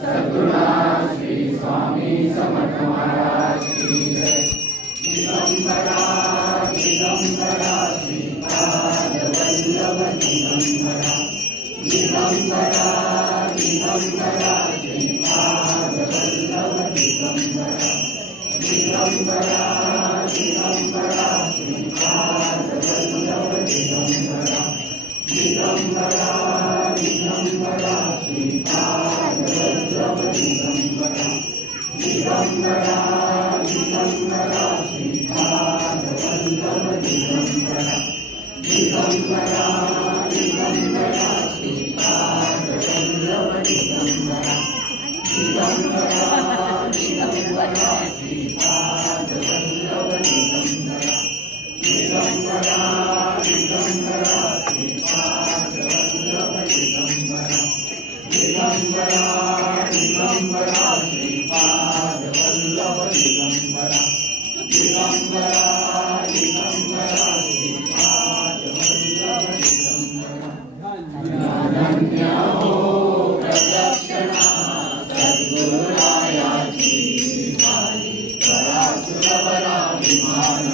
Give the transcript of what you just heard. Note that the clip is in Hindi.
सद्गुरुनाथ श्री स्वामी समर्थ महाराज की जय। दिगंबरा दिगंबरा श्रीपाद वल्लभ दिगंबरा, दिगंबरा दिगंबरा श्रीपाद वल्लभ दिगंबरा, दिगंबरा दिगंबरा श्रीपाद वल्लभ दिगंबरा, दिगंबरा दिगंबरा श्रीपाद वल्लभ दिगंबरा, दिगंबरा दिगंबरा श्रीपाद वल्लभ दिगंबरा, दिगंबरा दिगंबरा श्रीपाद वल्लभ दिगंबरा, दिगंबरा दिगंबरा श्रीपाद वल्लभ दिगंबरा, दिगंबरा दिगंबरा श्रीपाद वल्लभ दिगंबरा, दिगंबरा दिगंबरा श्रीपाद वल्लभ दिगंबरा, दिगंबरा दिगंबरा श्रीपाद वल्लभ दिगंबरा। धन्य हो प्रदक्षिणा सद्गुरुरायाची, झाली करा सुरवराभिमान।